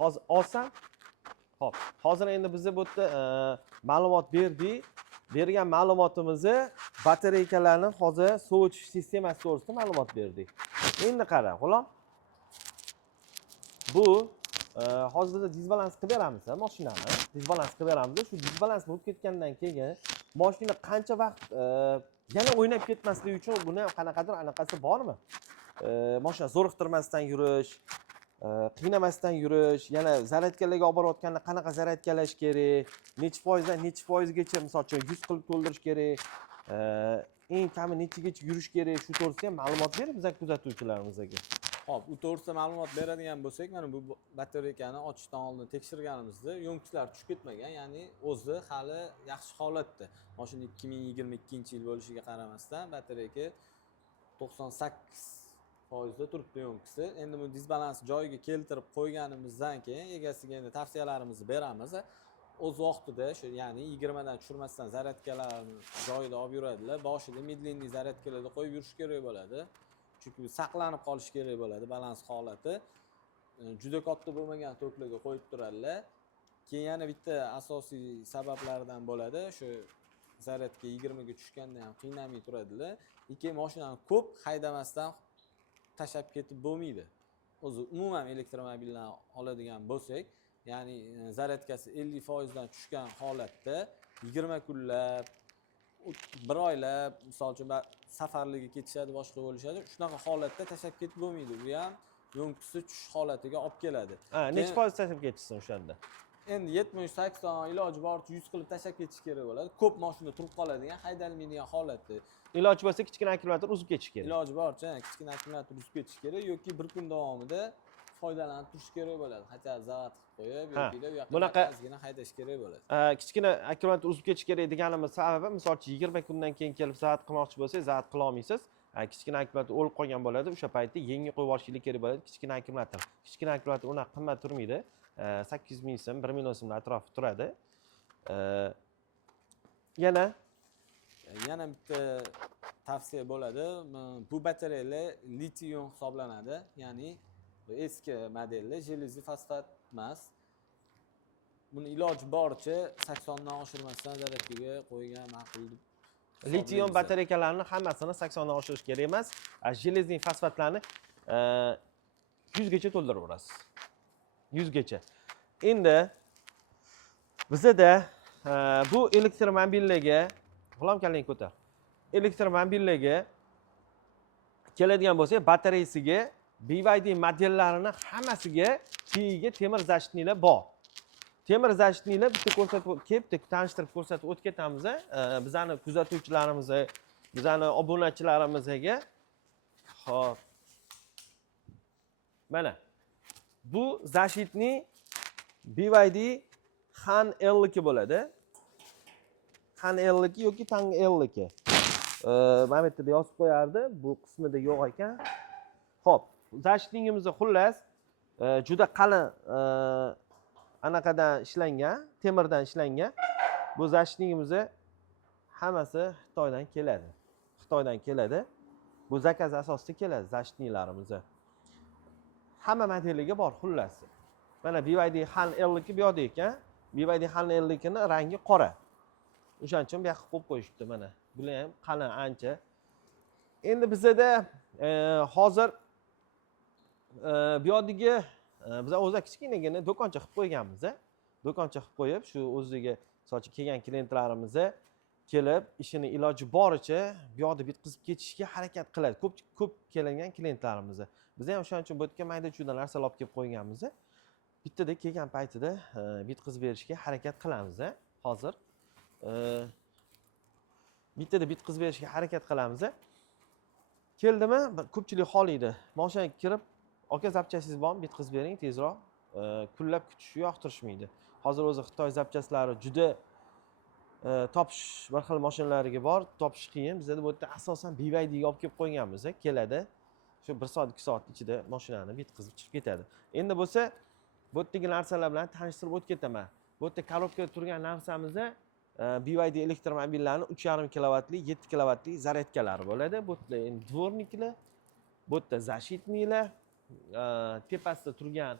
hozir olsam. Xo'p, hozir endi biz bu yerda ma'lumot berdik. Bergan ma'lumotimizni batareykalarni hozir sovutish sistemasi to'g'risida ma'lumot berdik. Endi qarang, xo'p. Bu hozir biz disbalans qilib beramiz, mashinani. Disbalans qilib beramiz. Shu disbalans bo'lib ketgandan keyin mashina qancha vaqt yana o'ynab ketmasligi uchun buni qanaqadir anaqasi bormi? Mashina zo'riqtirmasdan yurish, qiynamasdan yurish, yana zaryadkalarga olib borayotganda qanaqa zaryadkalash kerak, necha foizdan necha foizgacha, misol uchun 100 qilib to'ldirish kerak, eng kami nechagacha yurish kerak, shu to'g'risida ham ma'lumot berib bizga kuzatuvchilarimizga. Hop, u to'g'risida ma'lumot beradigan bo'lsak, mana bu batareykani ochishdan oldin tekshirganimizda yo'nqishlar tushib ketmagan, ya'ni o'zi hali yaxshi holatda. Mashina 2022-yil bo'lishiga qaramasdan batareyka 98% da turibdi yo'nqisi. Endi bu disbalans joyiga keltirib qo'yganimizdan keyin egasiga endi tavsiyalarimizni beramiz. O'z vaqtida shu, ya'ni 20 dan tushirmasdan zaryadkalarni joyida olib yuradilar. Boshida medlenniy zaryadkalarda qo'yib yurish kerak bo'ladi. Chunki saqlanib qolish kerak bo'ladi, balans holati. Juda katta bo'lmagan toklarga qo'yib turadilar. Keyin yana bitta asosiy sabablardan bo'ladi, shu zaryadka 20 ga tushganda ham qiynamay turadilar. Ikki mashinani ko'p haydamasdan tashab ketib bo'lmaydi. O'zi umuman elektromobillarni oladigan bo'lsak, ya'ni zaryadkasi 50% dan tushgan holatda 20 kunlab, 1 oylab, misol uchun safarlarga ketishadi, boshqa bo'lishadi. Shunaqa holatda tashab ketib bo'lmaydi. Bu ham yo'nqisi tushish holatiga olib keladi. Necha foiz tashab ketishsin o'shanda? Endi 70-80 iloji boricha 100 qilib tashab ketish kerak bo'ladi. Ko'p mashina turib qoladigan, haydalmaydigan holatda. Iloji bo'lsa kichkina akkumulyator uzib ketish kerak. Iloji boricha kichkina akkumulyator uzib ketish kerak yoki bir kun davomida foydalanib turish kerak bo'ladi. Hatto zavat qilib qo'yib yoki u yoqqa ozgina haydash kerak bo'ladi. Kichkina akkumulyator uzib ketish kerak deganimiz sababi, misol uchun 20 kundan keyin kelib zavat qilmoqchi bo'lsangiz, zavat qila olmaysiz. Kichkina akkumulyator o'lib qolgan bo'ladi. O'sha paytda yangi qo'yib olishinglar kerak bo'ladi. Kichkina akkumulyator. Kichkina akkumulyator unaqa qimmat turmaydi. 800 ming so'm, 1 million so'm atrofi turadi. Yana bitta tavsiya bo'ladi. Bu batareyalar litium hisoblanadi. Ya'ni eski modellar jelezli fosfat emas. Buni iloji boricha 80 dan oshirmasdan zaryadkaga qo'ygan ma'qul deb. Litium batareykalarni hammasini 80 dan oshirish kerak emas. Jelezli fosfatlarni 100 gacha to'ldirib berasiz. 100 gacha. Endi bizda bu elektromobillarga, g'ulomkaling ko'tar. Elektromobillarga keladigan bo'lsak, batareyasiga BYD modellarini hammasiga tagiga temir защитниlar bor. Temir защитниlar bitta ko'rsatib kelibdi, tanishtirib ko'rsatib o'tib ketamiz. Bizani kuzatuvchilarimiz, bizani obunachilarimizga. Xo'p. Mana bu защитный BYD Han L2 bo'ladi. Han L2 yoki Tang L2. Mana bu yerda yozib qo'yardi, bu qismida yo'q ekan. Xo'p, защитныйimizni xullas juda qalin anaqadan ishlangan, temirdan ishlangan. Bu защитныйimizni hammasi Xitoydan keladi. Xitoydan keladi. Bu zakaz asosida keladi защитныйlarimiz. Hamma modeliga bor xullas. Mana BYD Han L2 bu yoqda ekan. BYD Han L2 ning rangi qora. O'shaning uchun bu yoqqa qo'yib qo'yishibdi mana. Bular ham qalin ancha. Endi bizda hozir bu yoqdagi biz o'zi kichkinagina do'koncha qilib qo'yganmiz. Do'koncha qilib qo'yib, shu o'ziga sochi kelgan klientlarimiz kelib, ishini iloji boricha bu yoqda bitkazib ketishga harakat qiladi. Ko'p kelgan klientlarimiz. Biz ham o'shaning uchun bu yerga mayda-chuyda narsalar olib kelib qo'yganmiz. Bittada kelgan paytida bitkazib berishga harakat qilamiz. Hozir bittada bitkazib berishga harakat qilamiz. Keldimi? Ko'pchilik xohlaydi. Mashinaga kirib, aka zapchasingiz bormi? Bitkazib bering tezroq. Kunlab kutishni yoqtirishmaydi. Hozir o'zi Xitoy zapchaslari juda topish bir xil mashinalarga bor, topish qiyin. Bizda bu yerda asosan BYD ga olib kelib qo'yganmiz. Keladi. Shu 1 soat 2 soat ichida mashinani bitkazib chiqib ketadi. Endi bo'lsa, bu yerdagi narsalar bilan tanishtirib o'tib ketaman. Bu yerda korobkada turgan narsamiz BYD elektromobillarning 3,5 kilovatli, 7 kilovatli zaryadkalari bo'ladi. Bu yerda endi dvorniklar, bu yerda защитныйlar, tepasida turgan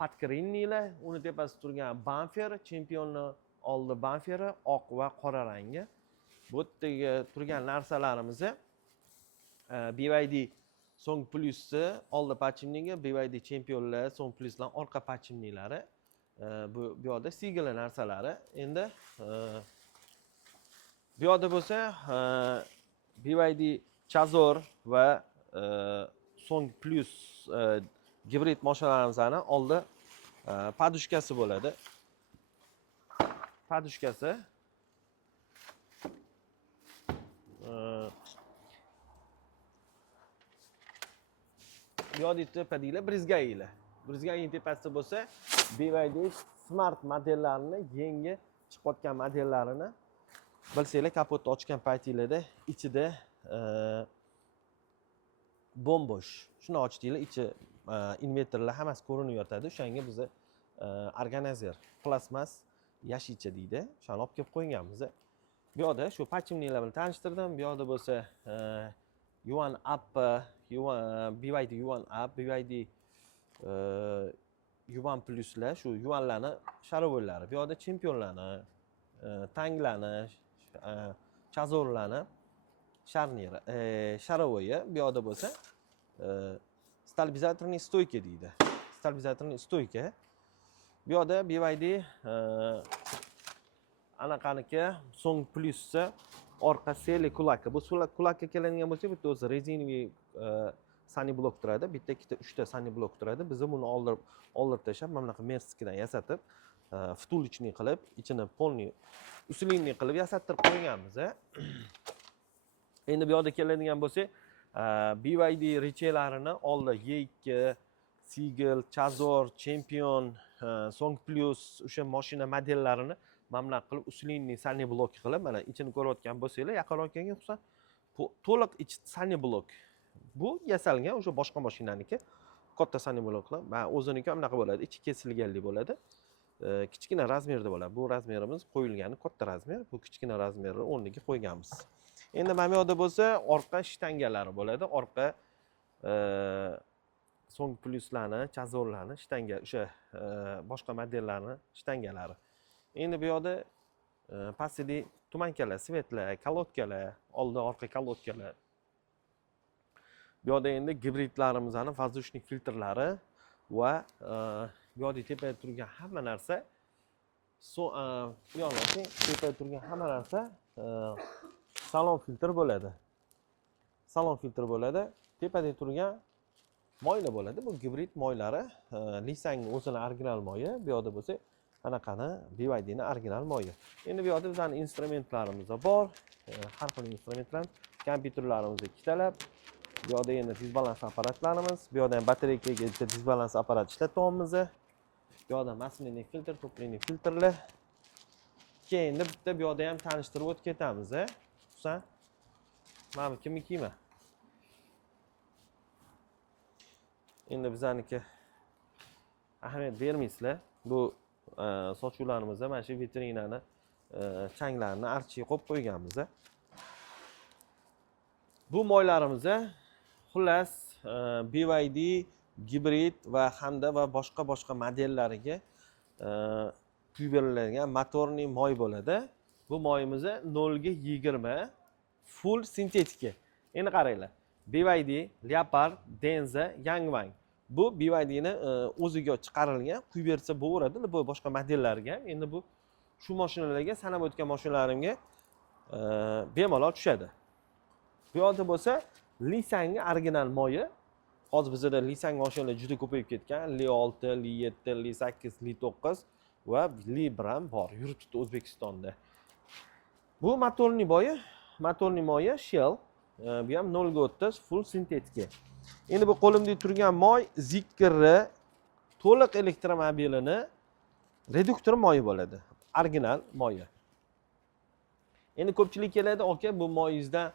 Patkarinnilar, uni tepasida turgan bamfer, chempionni oldi bamferi oq va qora rangi. Bu yerdagi turgan narsalarimiz BYD Song Plus'ni oldi pachimnigi, BYD Championlar, Song Plus'lar orqa pachimniklari. Bu yoqda sigili narsalari. Endi bu yoqda bo'lsa BYD Chazor va Song Plus gibrid mashinalarimizning oldi podushkasi bo'ladi. Podushkasi bu yoqda tepadagina brizgaylar. Brizgayning tepasida bo'lsa BYD Smart modellarini, yangi chiqayotgan modellarini bilsanglar, kapotni ochgan paytinglarda ichida bombosh. Shuni ochdinglar, ichi invertorlar hammasi ko'rinib yotadi. O'shanga biz organazer, plasmas yashicha deydi. Shuni olib kelib qo'yganmiz. Bu yoqda shu pachimnilar bilan tanishtirdim. Bu yoqda bo'lsa Yuan Up, BYD Yuan Up, BYD Yuan Plus'lar, shu Yuanlarni sharovoylari. Bu yoqda chempionlarni, tanglarni, chazorlarni sharniri, sharovoyi. Bu yoqda bo'lsa stabilizatorniy stoyka deydi. Stabilizatorniy stoyka. Bu yoqda BYD anaqaniki Song Plus'ni orqa seli kulaka. Bu kulaka keladigan bo'lsa, bitta o'zi rezinoviy sani blok turadi. Bitta, ikkita, uchta sani blok turadi. Biz buni oldirib tashlab, mana bunaqa merskidan yasatib, vtulnichniy qilib, ichini polniy usulinniy qilib yasattirib qo'yganmiz. Endi bu yoqda keladigan bo'lsa, BYD rechelarini oldi Y2, Sigel, Chazor, Champion, Song Plus o'sha mashina modellarini mana bunaqa qilib usulinniy sani blok qilib, mana ichini ko'rayotgan bo'lsanglar, yaqinroq kelgan bo'lsa, to'liq ichi sani blok. Bu yasalgan o'sha boshqa mashinaniki, katta sani bloklar. Va o'ziniki bunaqa bo'ladi, ichi kesilganlik bo'ladi. Kichkina razmerda bo'ladi. Bu razmerimiz qo'yilgani katta razmer, bu kichkina razmerni o'rniga qo'yganmiz. Endi mana bu yoqda bo'lsa, orqa shtangalari bo'ladi. Orqa Song Plus'larni, Chazorlarni shtanga, o'sha boshqa modellarni shtangalari. Endi bu yoqda pastida tumankalar, svetlar, kolodkalar, oldi orqa kolodkalar. Bu yoqda endi gibridlarimizning воздушный filtrlari va bu yoqda tepada turgan hamma narsa bu yoqda tepada turgan hamma narsa salon filtr bo'ladi. Salon filtr bo'ladi. Tepada turgan moylar bo'ladi. Bu gibrid moylari, Lisang o'zining original moyi. Bu yoqda bo'lsa, anaqani BYDning original moyi. Endi bu yoqda bizning instrumentlarimiz bor. Har xil instrumentlar, kompyuterlarimiz ikkitalab. Bu yoqda endi disbalans apparatlarimiz, bu yoqda ham batareykaga disbalans apparat ishlatyapmiz. Bu yoqda maslinik filtr, to'plinik filtrlar. Keyin bitta bu yoqda ham tanishtirib o'tib ketamiz. Xusan, mana bu kimnikimi? Endi bizaniki ahamiyat bermaysizlar. Bu sochuvlarimizda mana shu vitrinani changlarini archiga qo'yib qo'yganmiz. Bu moylarimiz xullas BYD gibrid va hamda va boshqa modellariga quyib beriladigan motorli moy bo'ladi. Bu moyimiz 0 ga 20 full sintetika. Endi qaranglar. BYD, Leopard, Denza, Yangwang. Bu BYDni o'ziga chiqarilgan, quyib bersa bo'laveradi, bu boshqa modellarga. Endi bu shu mashinalarga, sanab o'tgan mashinalarimga bemalol tushadi. Bu yoqda bo'lsa, Lisangning original moyi. Hozir bizda Lisang mashinalar juda ko'payib ketgan. Li6, Li7, Li8, Li9 va Li1 ham bor yuribdi O'zbekistonda. Bu motorli moyi Shell. Bu ham 0 ga 30 full sintetika. Endi bu qo'limda turgan moy Zikri to'liq elektromobilini reduktor moyi bo'ladi. Original moyi. Endi ko'pchilik keladi, "Aka, bu moyingizdan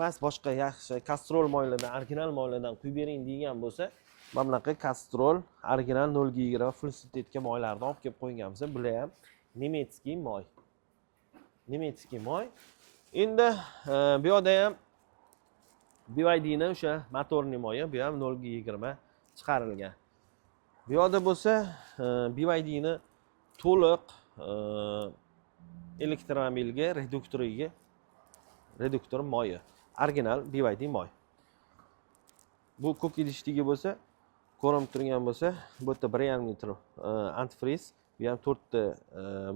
mas boshqa yaxshi Castrol moylardan, original moylardan quyib bering" degan bo'lsa, mana bunaqa Castrol original 0 ga 20 full sintetika moylarni olib kelib qo'yganmiz. Bular ham nemetskiy moy. Nemetskiy moy. Endi bu yoqda ham BYDning o'sha motorli moyi, bu ham 0 ga 20 chiqarilgan. Bu yoqda bo'lsa BYD ni to'liq elektromobilga reduktor moyi, original BYD moy. Bu ko'k idishdagi bo'lsa, ko'rinib turgan bo'lsa, bu yerda 1,5 litr antifriz, bu ham 4 ta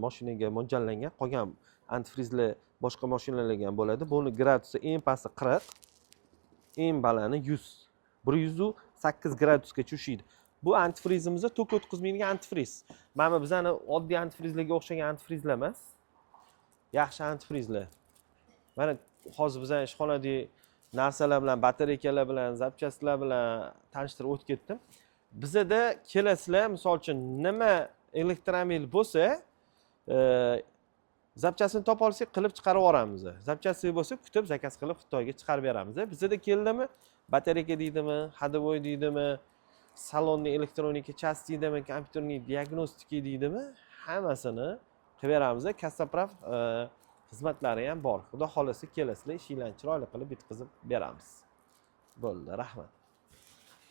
mashinaga mo'ljallangan. Qolgan antifrizlar boshqa mashinalarga ham bo'ladi. Buni gradusi eng pasti 40, eng balani 100. 108 gradusgacha tushadi. Bu antifrizimizda tok o'tkazmaydigan antifriz. Mana bizani oddiy antifrizlarga o'xshagan antifrizlar emas. Yaxshi antifrizlar. Mana hozir bizning ishxonadagi narsalar bilan, batareykalar bilan, zapchastlar bilan tanishtirib o'tib ketdim. Bizda kelasizlar, misol uchun nima elektromobil bo'lsa, zapchastini topa olsak, qilib chiqarib yuboramiz. Zapchasti bo'lsa, kutib zakaz qilib Xitoyga chiqarib beramiz. Bizda keldimi, batareyka deydimi, hadovoy deydimi, salonning elektronika chasti deydimi, kompyuterning diagnostika deydimi, hammasini qilib beramiz. Kassaprav xizmatlari ham bor. Xudo xolasa kelasizlar, ishinglarni chiroyli qilib bitkazib beramiz. Bo'ldi, rahmat.